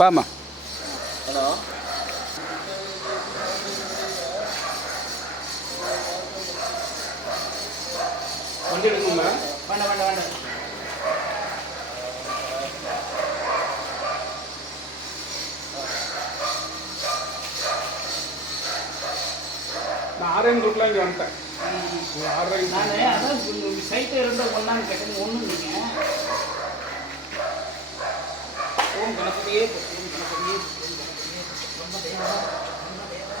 Bama. Hello, வண்டி எடுக்குங்களா? வேண்டாம் வேண்டாம் வேண்டாம். நான் 6 குரூப்லாம் இங்கே வந்துட்டேன். நான் அதான் சைட்டு இருந்தால் ஒன்றான்னு கேட்டேன். ஒன்றும் இல்லைங்க. ஓம் கணபதியே ஓம் கணபதியே ஓம் கணபதியே ரொம்ப தேவா ரொம்ப தேவா.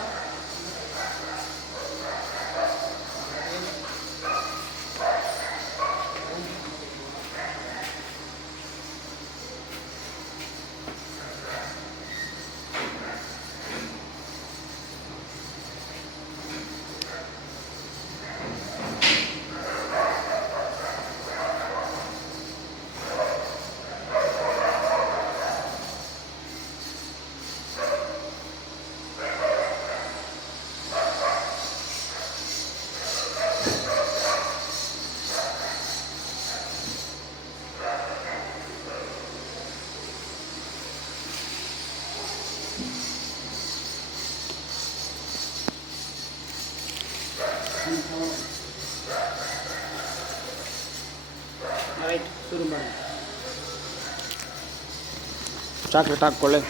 ரைட் சுரும்பாங்க. ಚಾಕ್ಲೇಟ್ ಹಾಕ್ಕೊಳ್ಳಿ.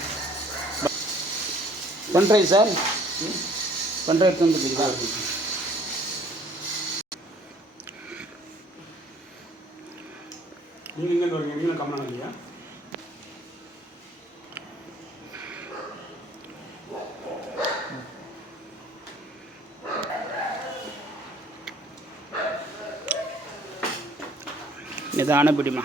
ಬನ್ರಿ ಸರ್, ಬನ್ರಿ ತಂದಿದ್ದೀರಾ? நீங்கள் இங்கே வரீங்க, நீங்களும் கம்மனா இல்லையா? நிதான பிடிமா.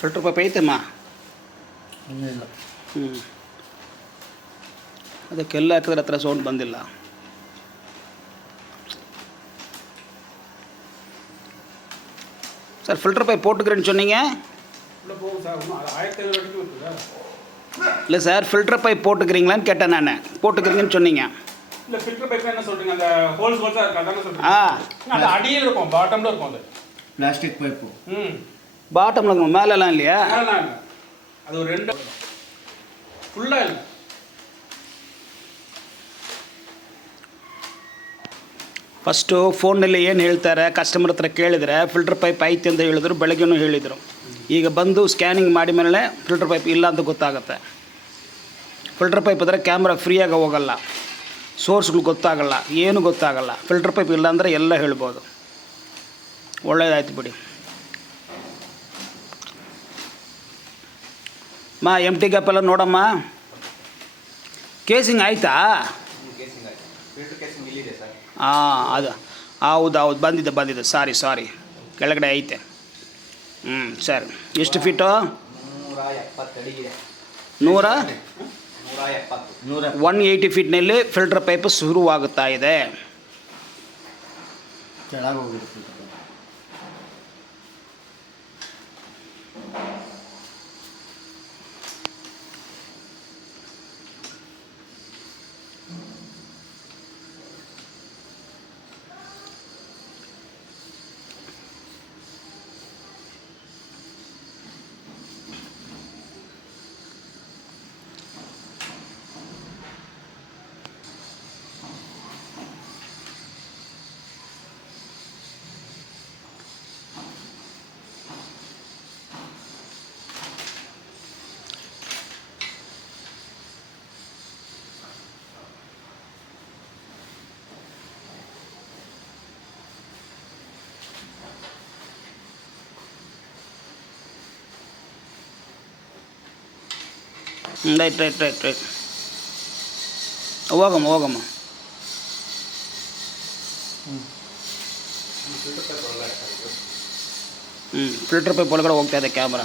ಫಿಲ್ಟರ್ ಪೈಪ್ ಐತಮ್ಮ? ಇಲ್ಲ. ಅದಕ್ಕೆಲ್ಲ ಹಾಕಿದ್ರೆ ಹತ್ರ ಸೌಂಡ್ ಬಂದಿಲ್ಲ. சார் ஃபில்டர் பைப் போட்டுக்கிறேன்னு சொன்னீங்க. இல்லை சார், ஃபில்டர் பைப் போட்டுக்கிறீங்களான்னு கேட்டேன் நான். போட்டுக்கிறீங்கன்னு சொன்னீங்க. இல்லை, ஃபில்டர் பைப் என்ன சொல்கிறீங்க? அந்த ஹோல்ஸ் இருக்கு அதானே சொல்கிறீங்க? அது அடியில் இருக்கும், பாட்டமில் இருக்கும். அது பிளாஸ்டிக் பைப்பு. பாட்டமில் இருக்கும், மேலெல்லாம் இல்லையா? மேலாம் இல்லை, அது ஒரு 2 ஃபுல்லாக இல்லை. ಫಸ್ಟು ಫೋನಲ್ಲಿ ಏನು ಹೇಳ್ತಾರೆ, ಕಸ್ಟಮರ್ ಹತ್ರ ಕೇಳಿದರೆ ಫಿಲ್ಟರ್ ಪೈಪ್ ಐತೆ ಅಂತ ಹೇಳಿದ್ರು, ಬೆಳಗ್ಗೆನೂ ಹೇಳಿದರು. ಈಗ ಬಂದು ಸ್ಕ್ಯಾನಿಂಗ್ ಮಾಡಿ ಮೇಲೆ ಫಿಲ್ಟರ್ ಪೈಪ್ ಇಲ್ಲ ಅಂತ ಗೊತ್ತಾಗುತ್ತೆ. ಫಿಲ್ಟರ್ ಪೈಪ್ ಅಂದರೆ ಕ್ಯಾಮ್ರಾ ಫ್ರೀಯಾಗಿ ಹೋಗಲ್ಲ, ಸೋರ್ಸ್ಗಳು ಗೊತ್ತಾಗಲ್ಲ, ಏನು ಗೊತ್ತಾಗಲ್ಲ. ಫಿಲ್ಟರ್ ಪೈಪ್ ಇಲ್ಲ ಅಂದರೆ ಎಲ್ಲ ಹೇಳ್ಬೋದು. ಒಳ್ಳೇದಾಯ್ತು ಬಿಡಿ. ಮಾ ಎಂಟಿ ಗ್ಯಾಪ್ ಎಲ್ಲ ನೋಡಮ್ಮ. ಕೇಸಿಂಗ್ ಆಯಿತಾ? ಹಾಂ, ಅದು ಹೌದು ಬಂದಿದೆ. ಸಾರಿ ಕೆಳಗಡೆ ಐತೆ. ಸರಿ. ಎಷ್ಟು ಫೀಟು? 180 ಫೀಟ್ನಲ್ಲಿ ಫಿಲ್ಟರ್ ಪೈಪ್ ಶುರುವಾಗುತ್ತಾ ಇದೆ. ರೈಟ್ ಹೋಗಮ್ಮ. ಫಿಲ್ಟರ್ ಪೈಪ್ ಒಳಗಡೆ ಹೋಗ್ತಾ ಇದೆ ಕ್ಯಾಮ್ರಾ.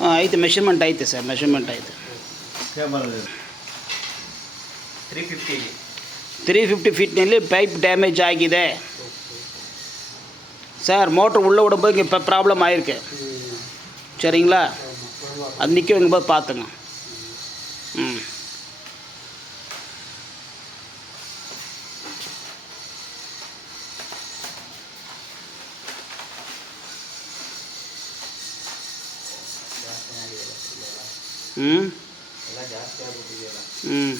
ಹಾಂ ಐತೆ ಮೆಷರ್ಮೆಂಟ್ ಐತೆ ಸರ್, ಮೆಷರ್ಮೆಂಟ್ ಐತೆ. 350 ಫೀಟ್ನಲ್ಲಿ ಪೈಪ್ ಡ್ಯಾಮೇಜ್ ಆಗಿದೆ சார். மோட்ரு உள்ளே விடும்போது இப்போ ப்ராப்ளம் ஆயிருக்கு சரிங்களா. அது நிற்க வைக்கும்போது பார்த்துங்க. ம் ம் ம்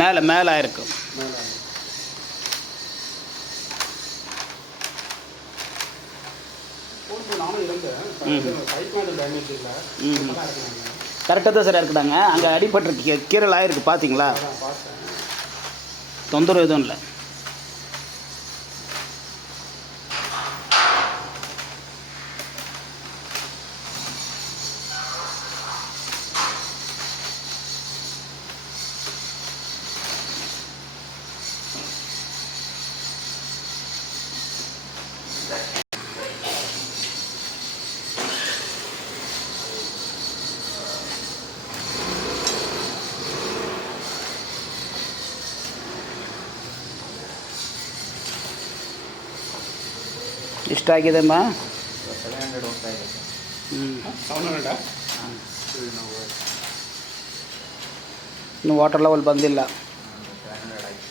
மேலே மேலே இருக்கும். நானும் இருந்தேன். பைப் டேமேஜ் இல்லை. கரெக்டாக தான் சார் இருக்குதாங்க. அங்கே அடிபட்டு கீரல் ஆகிருக்கு பார்த்தீங்களா. தொந்தரவு எதுவும் இல்லை. ಎಷ್ಟಾಗಿದೆಮ್ಮ? 700 ಹೋಗ್ತಾ ಇದೆ. 700 ಇನ್ನು ವಾಟರ್ ಲೆವೆಲ್ ಬಂದಿಲ್ಲ. 700 ಆಯ್ತು.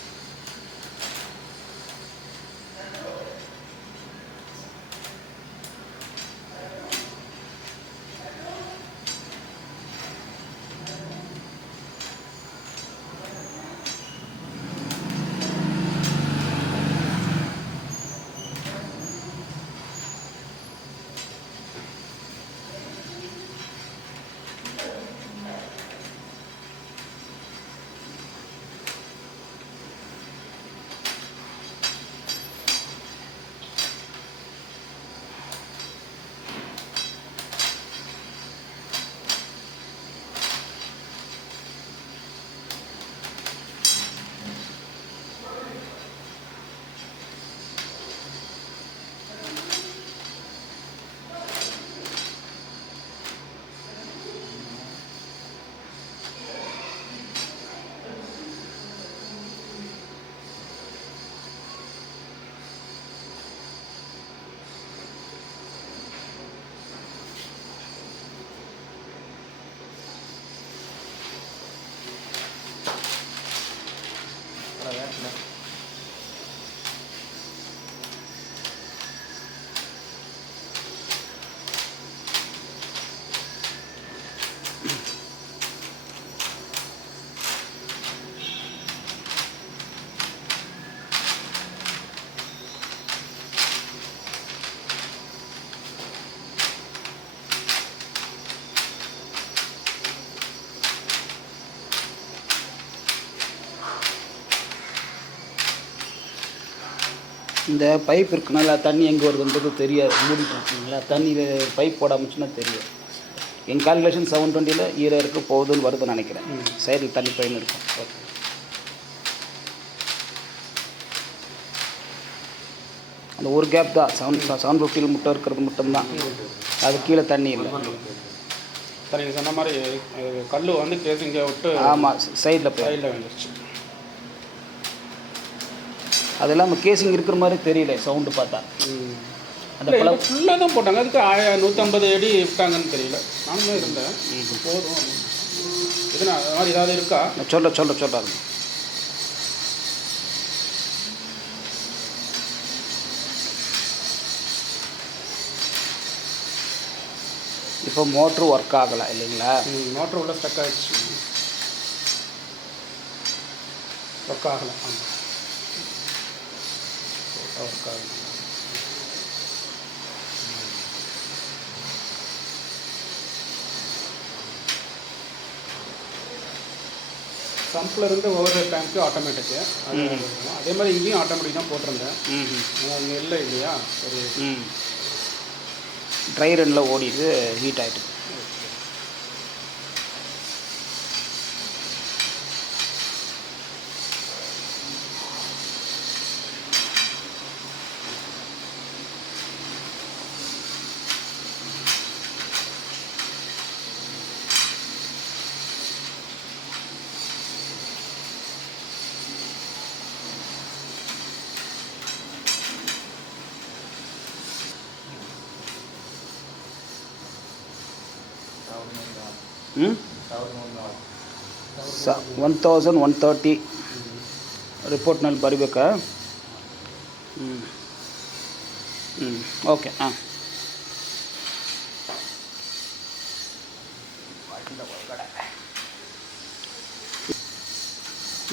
இந்த பைப் இருக்குனால தண்ணி எங்கே வருதுன்றது தெரியாது. மூடிட்டு இருக்குங்களா, தண்ணி பைப் போடாமச்சுன்னா தெரியும். என் கால்குலேஷன் 720 ஈரம் இருக்குது போகுதுன்னு வருதுன்னு நினைக்கிறேன். சைடில் தண்ணி பையன் இருக்கும். அந்த ஒரு கேப் தான் 750 மட்டும் இருக்கிறது மட்டும்தான். அது கீழே தண்ணி இல்லை. சார் நீங்கள் சொன்ன மாதிரி கல் வந்து கேசிங்க விட்டு ஆமாம் சைடில் வந்துருச்சு. அது இல்லாமல் கேசிங் இருக்கிற மாதிரி தெரியல சவுண்டு பார்த்தா. அந்த பழம் ஃபுல்லாக தான் போட்டாங்க. அதுக்கு 150 அடி விட்டாங்கன்னு தெரியல. நானுமே இருந்தேன். போதும் எதுனா அது மாதிரி ஏதாவது இருக்கா? சொல்கிறேன். இப்போ மோட்ரு ஒர்க் ஆகலை இல்லைங்களா? மோட்ரு உள்ள ஸ்டக் ஆகிடுச்சு. ஒர்க் ஆகலை. ஒர்க் ஆகும். சம்பில் இருந்து ஒவ்வொரு டேங்க்கு ஆட்டோமேட்டிக்கு அது அதே மாதிரி இங்கேயும் ஆட்டோமேட்டிக் தான் போட்டிருந்தேன். அங்கே இல்லை இல்லையா ஒரு ட்ரை ரன்னில் ஓடிட்டு ஹீட் ஆகிட்டு. ಹ್ಞೂ 1130 ರಿಪೋರ್ಟ್ನಲ್ಲಿ ಬರಿಬೇಕಾ? ಓಕೆ. ಹಾಂ,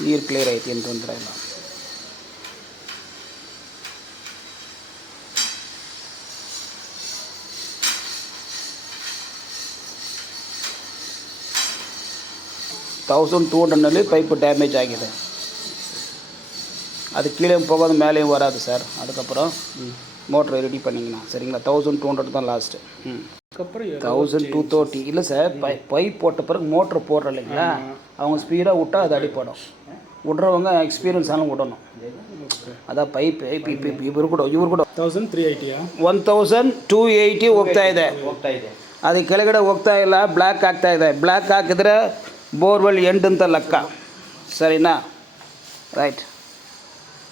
ನೀರು ಕ್ಲಿಯರ್ ಐತಿ, ಏನು ತೊಂದರೆ ಇಲ್ಲ. $1200 பைப்பு டேமேஜ் ஆಗಿದೆ. அது கீழே போகாது மேலேயும் வராது சார். அதுக்கப்புறம் மோட்ரு ரெடி பண்ணிங்கண்ணா சரிங்களா. 1200 தான் லாஸ்ட்டு. அதுக்கப்புறம் 1230 இல்லை சார். பைப் போட்ட பிறகு மோட்ரு போடுற இல்லைங்களா, அவங்க ஸ்பீடாக விட்டால் அது அடிப்படும். விட்றவங்க எக்ஸ்பீரியன்ஸ் ஆனாலும் விடணும். ಅದ ಪೈಪ್ ಇವರು ಕೂಡ 1380 1280 ಹೋಗ್ತಾ ಇದೆ. ಅದು ಕೆಳಗಡೆ ಹೋಗ್ತಾ ಇಲ್ಲ, ಬ್ಲ್ಯಾಕ್ ಆಗ್ತಾ ಇದೆ. ಬ್ಲ್ಯಾಕ್ ಹಾಕಿದ್ರೆ ಬೋರ್ವೆಲ್ ಎಂಡ್ ಅಂತ ಲೆಕ್ಕ, ಸರಿನಾ? Right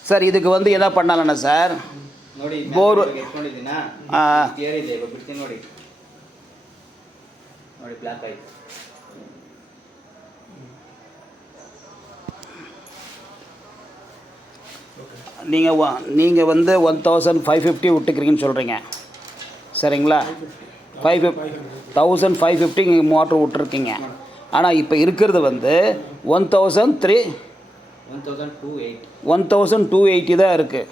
sir. ಇದಕ್ಕೆ ಒಂದು ಏನೋ பண்ணலண்ணா சார். ನೋಡಿ ಬೋರ್ ಬಿಡ್ತೀನಿ ನೋಡಿ ನೋಡಿ ಬ್ಲ್ಯಾಕ್ ಆಯ್ತು. நீங்கள் வந்து 1550 விட்டுக்கிறீங்கன்னு சொல்கிறீங்க சரிங்களா. 1550 நீங்கள் மோட்ரு விட்டுருக்கீங்க. ஆனால் இப்போ இருக்கிறது வந்து 1280 தான் இருக்குது.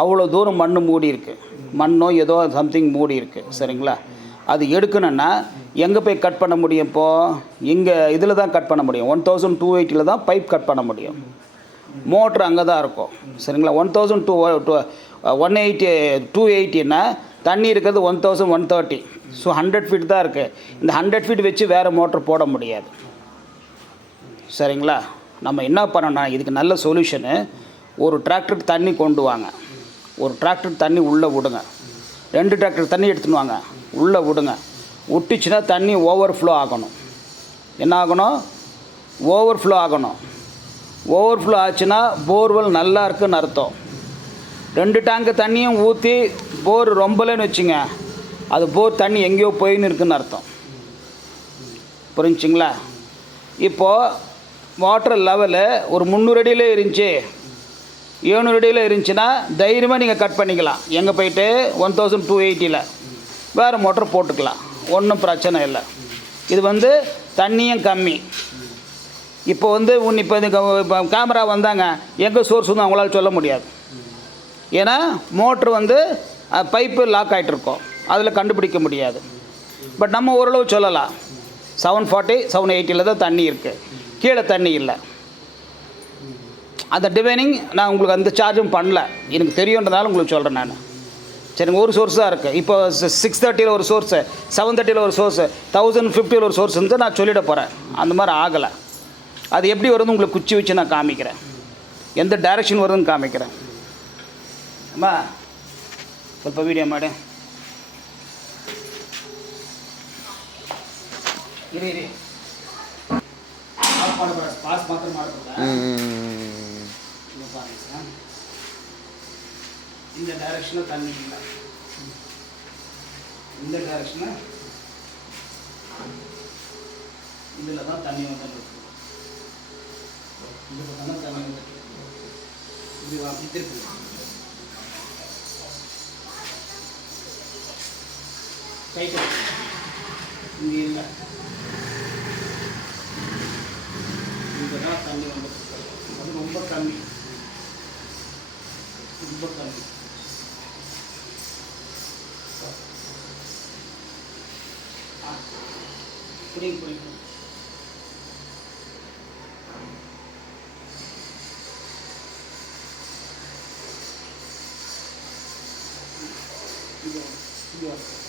அவ்வளோ தூரம் மண் மூடி இருக்குது. மண்ணோ ஏதோ சம்திங் மூடி இருக்குது சரிங்களா. அது எடுக்கணுன்னா எங்கே போய் கட் பண்ண முடியும்? இப்போது இங்கே இதில் தான் கட் பண்ண முடியும். 1280 தான் பைப் கட் பண்ண முடியும். மோட்ரு அங்கே தான் இருக்கும் சரிங்களா. 280னா தண்ணி இருக்கிறது 1130. ஸோ 100 ஃபீட் தான் இருக்குது. இந்த 100 ஃபீட் வச்சு வேறு மோட்ரு போட முடியாது சரிங்களா. நம்ம என்ன பண்ணோம்னா இதுக்கு நல்ல சொல்யூஷனு, ஒரு டிராக்டர் தண்ணி கொண்டு வாங்க, ஒரு டிராக்டர் தண்ணி உள்ளே விடுங்க, 2 டிராக்டர் தண்ணி எடுத்துன்னு வாங்க, உள்ளே விடுங்க. விட்டுச்சுன்னா தண்ணி ஓவர்ஃப்ளோ ஆகணும். என்ன ஆகணும்? ஓவர்ஃப்ளோ ஆகணும். ஓவர்ஃப்ளோ ஆச்சுன்னா போர்வெல் நல்லா இருக்குன்னு அர்த்தம். 2 டேங்கு தண்ணியும் ஊற்றி போர் ரொம்பலன்னு வச்சுங்க, அது போர் தண்ணி எங்கேயோ போயின்னு இருக்குன்னு அர்த்தம். புரிஞ்சுங்களா? இப்போது வாட்டர் லெவலு ஒரு 300 அடியில் இருந்துச்சு, 700 அடியில் இருந்துச்சுன்னா தைரியமாக நீங்கள் கட் பண்ணிக்கலாம். எங்கே போயிட்டு 1280 வேறு மோட்டர் போட்டுக்கலாம், ஒன்றும் பிரச்சனை இல்லை. இது வந்து தண்ணியும் கம்மி. இப்போ வந்து இப்போ கேமரா வந்தாங்க, எங்கே சோர்ஸ் வந்து அவங்களால சொல்ல முடியாது. ஏன்னா மோட்ரு வந்து பைப்பு லாக் ஆகிட்டுருக்கோம், அதில் கண்டுபிடிக்க முடியாது. பட் நம்ம ஓரளவு சொல்லலாம் 740 780 தான் தண்ணி இருக்குது, கீழே தண்ணி இல்லை. அந்த டிவைனிங் நான் உங்களுக்கு அந்த சார்ஜும் பண்ணல, எனக்கு தெரியுன்றதால உங்களுக்கு சொல்கிறேன் நான். சரிங்க, ஒரு சோர்ஸ் தான் இருக்குது. இப்போ 630 ஒரு சோர்ஸு, 730 ஒரு சோர்ஸு, 1050 ஒரு சோர்ஸ் வந்து நான் சொல்லிட போகிறேன். அந்த மாதிரி ஆகலை. அது எப்படி வருதுன்னு உங்களுக்கு குச்சி வச்சு நான் காமிக்கிறேன், எந்த டைரெக்ஷன் வருதுன்னு காமிக்கிறேன். ಅಮ್ಮ ಸ್ವಲ್ಪ ವೀಡಿಯೋ ಮಾಡಿ. ಇರಿ ಇರಿ ಮಾಡಬೇಡ, ಪಾಸ್ ಮಾತ್ರ ಮಾಡಬೇಡ. இந்த டைரக்ஷனில் தண்ணி இல்லை, இந்த டைரக்ஷனில் இதில் தான் தண்ணி வந்துட்டு இருக்கு. இதில் தான் தண்ணி வந்துட்டு இது அப்படி இருக்கு. கைட்டு இங்கே இல்லை, இங்கே தான் தண்ணி வந்துட்டு, அது ரொம்ப கம்மி, ரொம்ப கம்மி. நீங்க போய்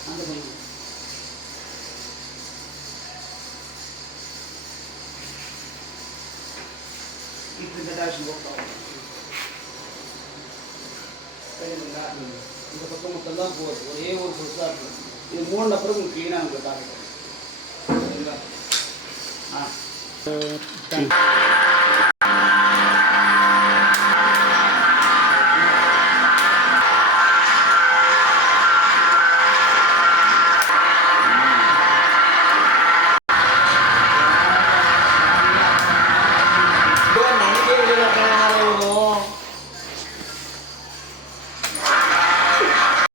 அந்த பையன் இப்போ இந்த டேரக்ஷன் போட்டோம் சரிங்களா இந்த பக்கம் மட்டும் தான் போகுது ஒரே ஒரு புதுசாக இருக்கும் இது மூணு அப்புறம் உங்களுக்கு க்ளீனாக உங்களுக்கு காமிக்கும் சரிங்களா